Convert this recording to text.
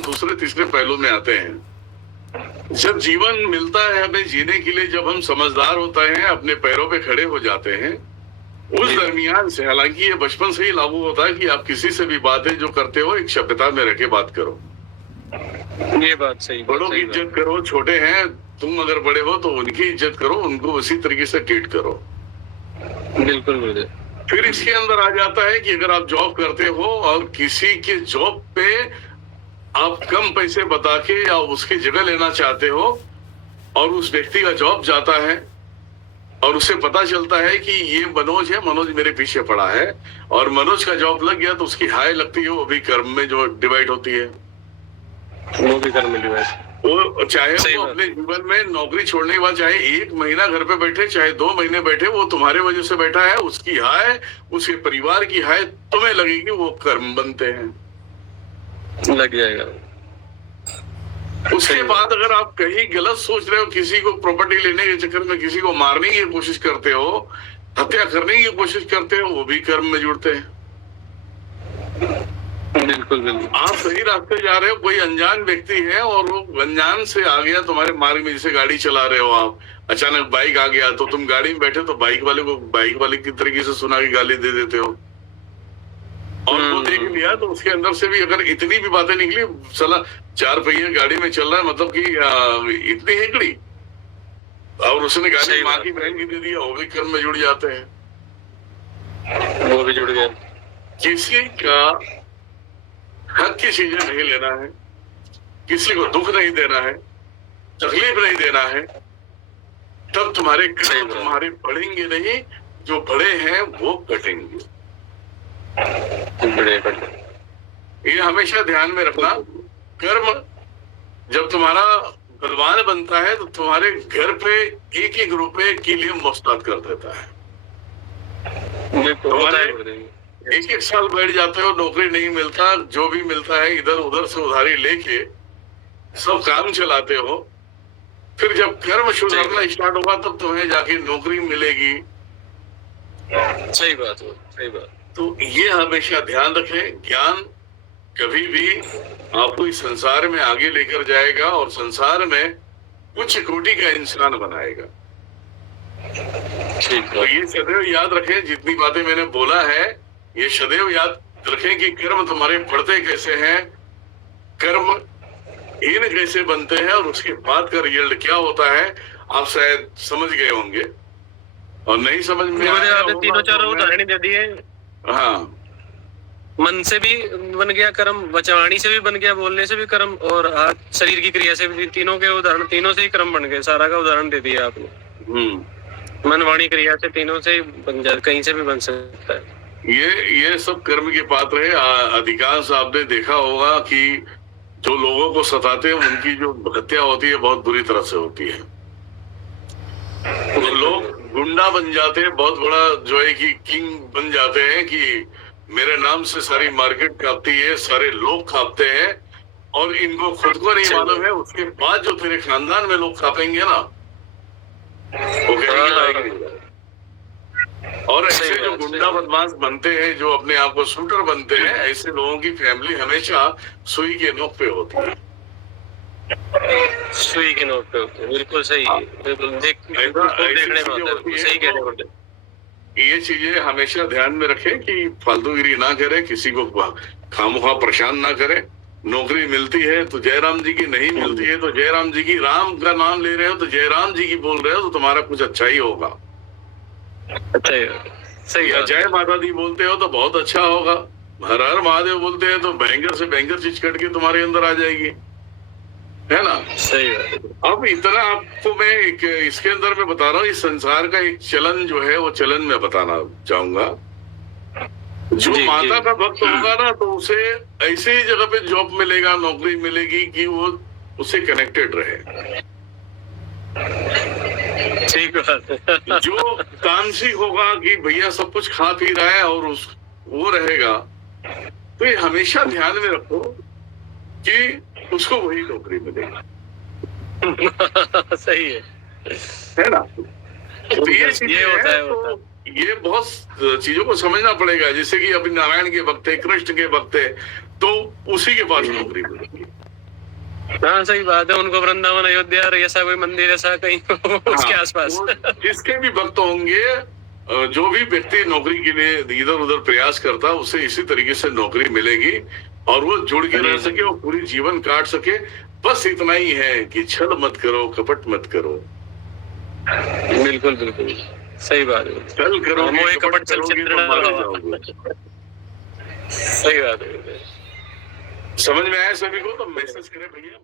दूसरे तीसरे पहलू में आते हैं। जब जीवन मिलता है हमें जीने के लिए, जब हम समझदार होते हैं, अपने पैरों पे खड़े हो जाते हैं, उस दरमियान से, हालांकि ये बचपन से ही लागू होता है कि आप किसी से भी बातें जो करते हो एक सभ्यता में रह के बात करो। ये बात सही, बड़ों की इज्जत करो, छोटे हैं तुम अगर बड़े हो तो उनकी इज्जत करो, उनको उसी तरीके से ट्रीट करो। बिल्कुल। फिर इसके अंदर आ जाता है कि अगर आप जॉब करते हो और किसी के जॉब पे आप कम पैसे बता के या उसकी जगह लेना चाहते हो और उस व्यक्ति का जॉब जाता है और उसे पता चलता है कि ये मनोज है, मनोज मेरे पीछे पड़ा है और मनोज का जॉब लग गया, तो उसकी हाय लगती है, वो भी कर्म में जो डिवाइड होती है, वो भी कर्म में डिवाइड। वो चाहे वो अपने जीवन में नौकरी छोड़ने के बाद चाहे 1 महीना घर पे बैठे, चाहे 2 महीने बैठे, वो तुम्हारे वजह से बैठा है, उसकी हाय, उसके परिवार की हाय तुम्हें लगेगी, वो कर्म बनते हैं, लग जाएगा। उसके बाद अगर आप कहीं गलत सोच रहे हो, किसी को प्रॉपर्टी लेने के चक्कर में किसी को मारने की कोशिश करते हो, हत्या करने की कोशिश करते हो, वो भी कर्म में जुड़ते हैं। बिल्कुल। आप सही रास्ते जा रहे हो, कोई अनजान व्यक्ति है और वो अनजान से आ गया तुम्हारे मार्ग में, जैसे गाड़ी चला रहे हो आप, अचानक बाइक आ गया तो तुम गाड़ी में बैठे तो बाइक वाले को बाइक वाले की तरीके से सुना के गाली दे देते हो और वो देख लिया तो उसके अंदर से भी अगर इतनी भी बातें निकली, चला 4 पहिया गाड़ी में चल रहा है, मतलब कि इतनी हेकड़ी, और उसने गाली माँ की बहन की दे दिया, वो भी कर्म में जुड़ जाते हैं, वो भी जुड़ गए। किसी का हक की चीजें नहीं लेना है, किसी को दुख नहीं देना है, तकलीफ नहीं देना है, तब तुम्हारे कर्म तुम्हारे बढ़ेंगे नहीं, जो बड़े हैं वो कटेंगे। ये हमेशा ध्यान में रखना। कर्म जब तुम्हारा बलवान बनता है तो तुम्हारे घर पे 1-1 रुपए के लिए मुस्ताद कर देता है। तुम्हारे 1-1 साल बैठ जाते हो, नौकरी नहीं मिलता, जो भी मिलता है इधर उधर से उधारी लेके सब काम चलाते हो, फिर जब कर्म सुधरना स्टार्ट होगा तब तुम्हें जाके नौकरी मिलेगी। सही बात है, सही बात। तो ये हमेशा ध्यान रखें, ज्ञान कभी भी आपको इस संसार में आगे लेकर जाएगा और संसार में उच्च कोटि का इंसान बनाएगा। तो ये सदैव याद रखें, जितनी बातें मैंने बोला है ये सदैव याद रखें कि कर्म तुम्हारे पढ़ते कैसे हैं, कर्म हीन कैसे बनते हैं और उसके बाद का रिजल्ट क्या होता है आप शायद समझ गए होंगे, और नहीं समझ में आया 3-4 उदाहरण दे दिए। हाँ, मन से भी बन गया कर्म, वचवाणी से भी बन गया, बोलने से भी कर्म, और हाथ शरीर की क्रिया से भी, तीनों के उदाहरण, तीनों से ही कर्म बन गए। सारा का उदाहरण दे दिया आपने। मन वाणी क्रिया से तीनों से ही बन जाए, कहीं से भी बन सकता है। ये सब कर्म के पात्र है। अधिकांश आपने देखा होगा कि जो लोगों को सताते हैं उनकी जो हत्या होती है बहुत बुरी तरह से होती है। तो लोग गुंडा बन जाते हैं, बहुत बड़ा जो है कि किंग बन जाते हैं कि मेरे नाम से सारी मार्केट कांपती है, सारे लोग कांपते हैं, और इनको खुद को नहीं मालूम है उसके बाद जो तेरे खानदान में लोग कांपेंगे ना वो कहेंगे। और ऐसे जो गुंडा बदमाश बनते हैं, जो अपने आप को शूटर बनते हैं, ऐसे लोगों की फैमिली हमेशा सुई के नोक पे होती है। सुई के नोक पे होती है, बिल्कुल सही। बिल्कुल देखने में सही कह रहे हो। ये चीजें हमेशा ध्यान में रखें कि फालतूगिरी ना करें, किसी को खामोखा परेशान ना करें। नौकरी मिलती है तो जयराम जी की, नहीं मिलती है तो जयराम जी की। राम का नाम ले रहे हो तो जयराम जी की बोल रहे हो तो तुम्हारा कुछ अच्छा ही होगा। सही है। जय माता दी बोलते हो तो बहुत अच्छा होगा। हर हर महादेव बोलते हैं तो भयंकर से भयंकर चीज कट के तुम्हारे अंदर आ जाएगी, है ना। सही है। अब इतना आपको मैं इसके अंदर मैं बता रहा हूँ, इस संसार का एक चलन जो है वो चलन मैं बताना चाहूंगा। जो माता का भक्त होगा ना तो उसे ऐसे ही जगह पे जॉब मिलेगा, नौकरी मिलेगी कि वो उससे कनेक्टेड रहे। ठीक बात है। जो तामसिक होगा कि भैया सब कुछ खा पी रहा है और वो रहेगा, तो ये हमेशा ध्यान में रखो कि उसको वही नौकरी मिलेगी। सही है ना? तो ये चीजें ये होता है, हैं, तो ये बहुत चीजों को समझना पड़ेगा। जैसे कि अभी नारायण के वक्त है, कृष्ण के वक्त है, तो उसी के पास नौकरी मिलेगी। हाँ सही बात है, उनको वृंदावन अयोध्या और ऐसा कोई मंदिर ऐसा कहीं उसके आसपास। जिसके भी भक्त होंगे, जो भी व्यक्ति नौकरी के लिए इधर उधर प्रयास करता है, उसे इसी तरीके से नौकरी मिलेगी और वो जुड़ के रह सके और पूरी जीवन काट सके। बस इतना ही है कि छल मत करो, कपट मत करो। बिल्कुल बिल्कुल सही बात है। छल करोगे, मोहे कपट करोगे चलचित्र तो मारे जाओगे। सही बात है। समझ में आया सभी को? तो मैसेज करें भैया।